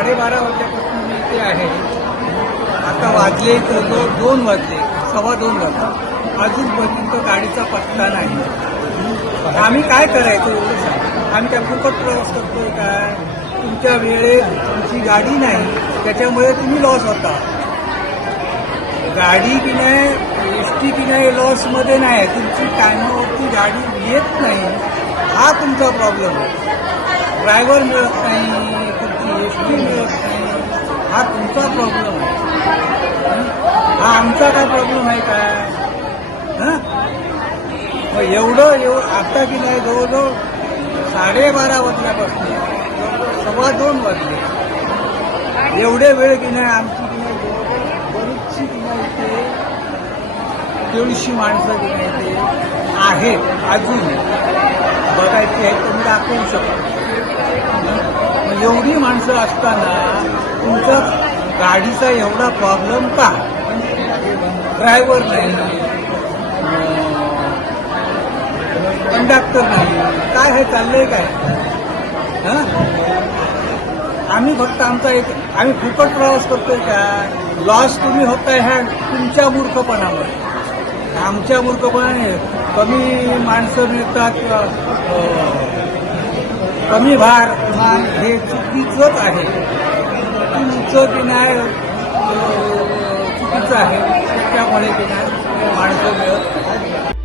12:30 वाजल्यापासून मी इथे आहे. आता वाजले तर 2 वाजले, 2:15 वाजले. अजूनपर्यंत गाडीचा पत्ता नाही. आम्ही काय करायचं एवढं सांग. आम्ही काय फुकट प्रवास करतोय काय? तुमच्या वेळेत तुमची गाडी नाही, त्याच्यामुळे तुम्ही लॉस होता. गाडी की नाही, एस टी की नाही लॉसमध्ये नाही, तुमची टायमावरती गाडी येत नाही, हा तुमचा प्रॉब्लेम आहे. ड्रायव्हर मिळत नाही, तुमची एस टी मिळत नाही, हा तुमचा प्रॉब्लेम आहे. हा आमचा काय प्रॉब्लेम आहे काय? मग एवढं आता की नाही जवळजवळ 12:30 वाजल्यापासून जवळजवळ 2:15 वाजले. एवढे वेळ की नाही आमची की नाही जवळजवळ बरीचशी की नाही इथे 150 माणसं की नाही ते आहेत अजून बघायची आहेत, तुम्ही दाखवू शकता. एवढी माणसं असताना तुमचा गाडीचा एवढा प्रॉब्लेम का? ड्रायव्हर नाही, कंडक्टर नाही, काय हे चाललंय काय? आम्ही फक्त आम्ही फुकट प्रवास करतोय का? लॉस तुम्ही होताय ह्या तुमच्या मूर्खपणामुळे. आमच्या मूर्खपणाने कमी माणसं मिळतात, कमी भार मान हे चुकीचंच आहे. तुमचं की नाही चुकीचं आहे, त्याच्यामुळे की नाही माणसं मिळत